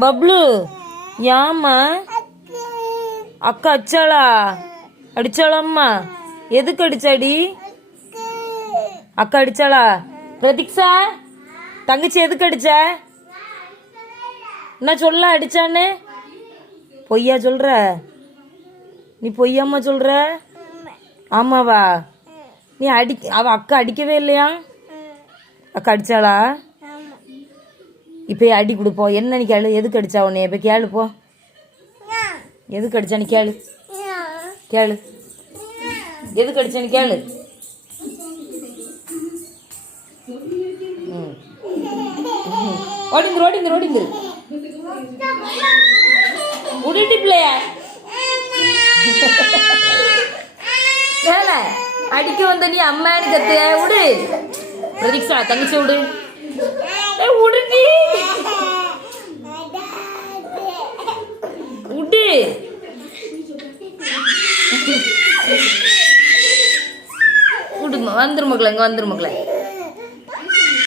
பப்ளு ஏம்மா அக்கா அடிச்சாளா? அடிச்சாளாம்மா? எதுக்கு அடிச்சாடி? அக்கா அடிச்சாளா? பிரதீக்ஷா தங்கச்சி எதுக்கு அடிச்ச? என்ன சொல்ல அடிச்சான்னு? பொய்யா சொல்ற? நீ பொய்யாம்மா சொல்ற? ஆமாவா? நீ அவ அக்கா அடிக்கவே இல்லையா? அக்கா அடிச்சாளா? இப்போ அடி கொடுப்போம். என்ன நீ கேளு, எதுக்கு அடிச்சா உன்னைய? இப்போ கேளு போ, எதுக்கு அடிச்சான்னு கேளு. கேளு எதுக்கு அடிச்சான்னு கேளு. ஓடிங்கிரு ஓடிங்கிரு ஓடிங்கிரு உடுட்டி பிள்ளைய வேலை அடிக்க வந்த நீ அம்மான்னு கத்து விடு. பிரதீக்ஷா தங்கச்சி விடு. உடுட்டி உடு. விடுமா வந்துரு மக்களே, இங்கே வந்துரு மக்களே.